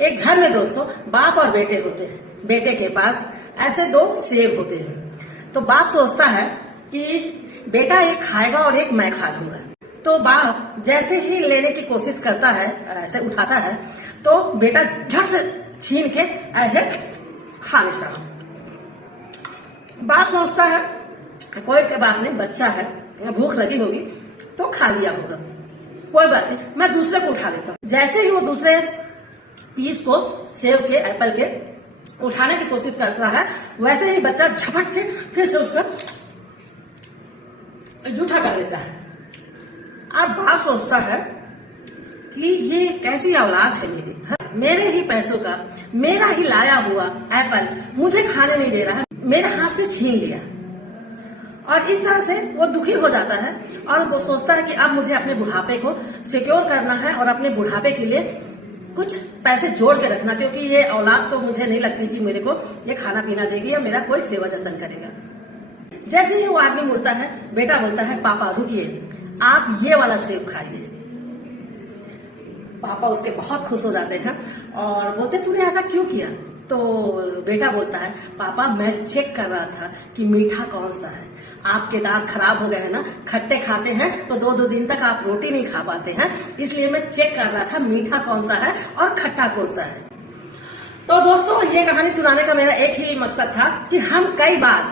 एक घर में दोस्तों बाप और बेटे होते हैं। बेटे के पास ऐसे दो सेब होते हैं। तो बाप सोचता है कि बेटा एक खाएगा और एक मैं खा लूंगा। तो बाप जैसे ही लेने की कोशिश करता है, ऐसे उठाता है, तो बेटा झट से छीन के ऐसे खा लेता है। बाप सोचता है कोई के बात नहीं, बच्चा है, भूख लगी होगी तो खा लिया होगा, कोई बात नहीं, मैं दूसरे को उठा लेता हूँ। जैसे ही वो दूसरे पीस को सेब के, एप्पल के उठाने की कोशिश करता है, वैसे ही बच्चा झपट के फिर से उसका जूठा कर देता है। अब बाप सोचता है कि ये कैसी औलाद है मेरी, मेरे ही पैसों का, मेरा ही लाया हुआ एप्पल मुझे खाने नहीं दे रहा है, मेरे हाथ से छीन लिया। और इस तरह से वो दुखी हो जाता है और वो सोचता है कि अब मुझे अपने बुढ़ापे को सिक्योर करना है और अपने बुढ़ापे के लिए कुछ पैसे जोड़ के रखना, क्योंकि ये औलाद तो मुझे नहीं लगती कि मेरे को ये खाना पीना देगी या मेरा कोई सेवा जतन करेगा। जैसे ही वो आदमी मुड़ता है, बेटा बोलता है, पापा रुकिए, आप ये वाला सेब खाइए। पापा उसके बहुत खुश हो जाते हैं और बोलते तूने ऐसा क्यों किया? तो बेटा बोलता है, पापा मैं चेक कर रहा था कि मीठा कौन सा है। आपके दांत खराब हो गए हैं ना, खट्टे खाते हैं तो दो दो दिन तक आप रोटी नहीं खा पाते हैं, इसलिए मैं चेक कर रहा था मीठा कौन सा है और खट्टा कौन सा है। तो दोस्तों, ये कहानी सुनाने का मेरा एक ही मकसद था कि हम कई बार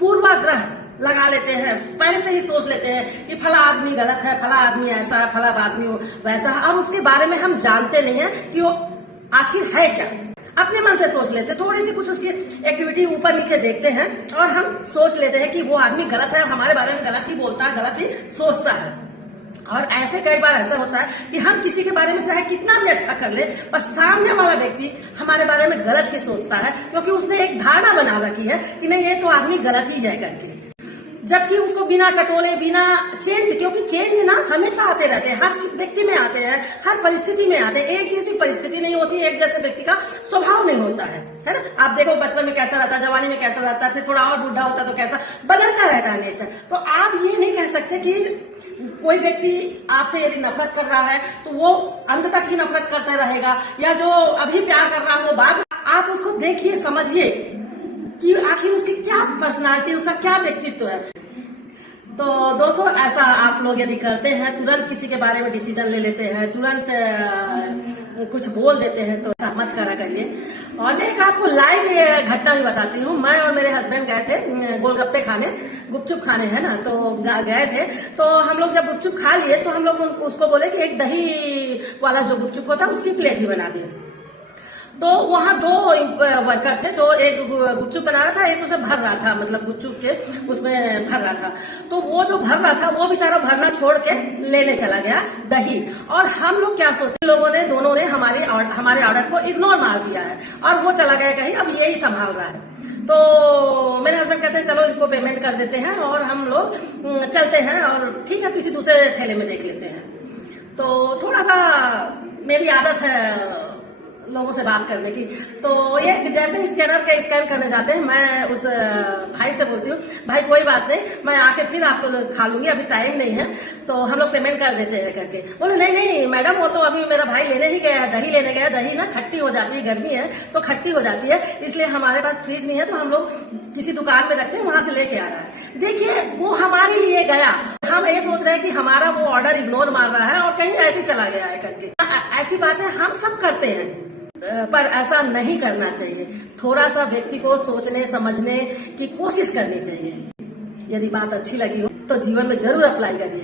पूर्वाग्रह लगा लेते हैं, पहले से ही सोच लेते हैं कि फला आदमी गलत है, फला आदमी ऐसा है, फला आदमी वैसा है, और उसके बारे में हम जानते नहीं है कि वो आखिर है क्या। अपने मन से सोच लेते हैं, थोड़ी सी कुछ उसकी एक्टिविटी ऊपर नीचे देखते हैं और हम सोच लेते हैं कि वो आदमी गलत है, हमारे बारे में गलत ही बोलता है, गलत ही सोचता है। और ऐसे कई बार ऐसा होता है कि हम किसी के बारे में चाहे कितना भी अच्छा कर ले, पर सामने वाला व्यक्ति हमारे बारे में गलत ही सोचता है, क्योंकि उसने एक धारणा बना रखी है कि नहीं ये तो आदमी गलत ही है करके। जबकि उसको बिना टटोले, बिना चेंज, क्योंकि चेंज ना हमेशा आते रहते हैं, हर व्यक्ति में आते हैं, हर परिस्थिति में आते हैं। एक जैसी परिस्थिति नहीं होती, एक जैसे व्यक्ति का स्वभाव नहीं होता है ना। आप देखो बचपन में कैसा रहता है, जवानी में कैसा रहता है, फिर थोड़ा और बूढ़ा होता है तो कैसा बदलता रहता है नेचर। तो आप ये नहीं कह सकते कि कोई व्यक्ति आपसे यदि नफरत कर रहा है तो वो अंत तक ही नफरत करता रहेगा, या जो अभी प्यार कर रहा है वो बाद में। आप उसको देखिए, समझिए कि आखिर उसकी क्या पर्सनालिटी, उसका क्या व्यक्तित्व है। तो दोस्तों, ऐसा आप लोग यदि करते हैं, तुरंत किसी के बारे में डिसीजन ले लेते हैं, तुरंत कुछ बोल देते हैं, तो ऐसा मत करा करिए। और मैं एक आपको लाइव घटना भी बताती हूँ। मैं और मेरे हस्बैंड गए थे गोलगप्पे खाने, गुपचुप खाने, है ना। तो गए थे, तो हम लोग जब गुपचुप खा लिए तो हम लोग उसको बोले कि एक दही वाला जो गुपचुप होता है उसकी प्लेट भी बना दिए। तो वहां दो वर्कर थे, जो एक गुपचुप बना रहा था, एक उसे भर रहा था, मतलब गुपचुप के उसमें भर रहा था। तो वो जो भर रहा था वो बेचारा भरना छोड़ के लेने चला गया दही। और हम लोग क्या सोचे, लोगों ने, दोनों ने हमारे ऑर्डर को इग्नोर मार दिया है और वो चला गया कहीं, अब यही संभाल रहा है। तो मेरे हस्बैंड कहते हैं चलो इसको पेमेंट कर देते हैं और हम लोग चलते हैं, और ठीक है किसी दूसरे ठेले में देख लेते हैं। तो थोड़ा सा मेरी आदत है लोगों से बात करने की। तो ये जैसे स्कैनर का स्कैन करने जाते हैं, मैं उस भाई से बोलती हूँ, भाई कोई बात नहीं, मैं आके फिर आपको खा लूंगी, अभी टाइम नहीं है, तो हम लोग पेमेंट कर देते हैं करके। बोले नहीं नहीं मैडम, वो तो अभी मेरा भाई लेने ही गया है, दही लेने गया। दही ना खट्टी हो जाती है, गर्मी है तो खट्टी हो जाती है, इसलिए हमारे पास फ्रिज नहीं है, तो हम लोग किसी दुकान में रखते हैं, वहां से लेके आ रहा है। देखिए वो हमारे लिए गया, हम ये सोच रहे हैं कि हमारा वो ऑर्डर इग्नोर मार रहा है और कहीं ऐसे चला गया है करके। ऐसी बातें हम सब करते हैं, पर ऐसा नहीं करना चाहिए। थोड़ा सा व्यक्ति को सोचने समझने की कोशिश करनी चाहिए। यदि बात अच्छी लगी हो तो जीवन में जरूर अप्लाई करिए।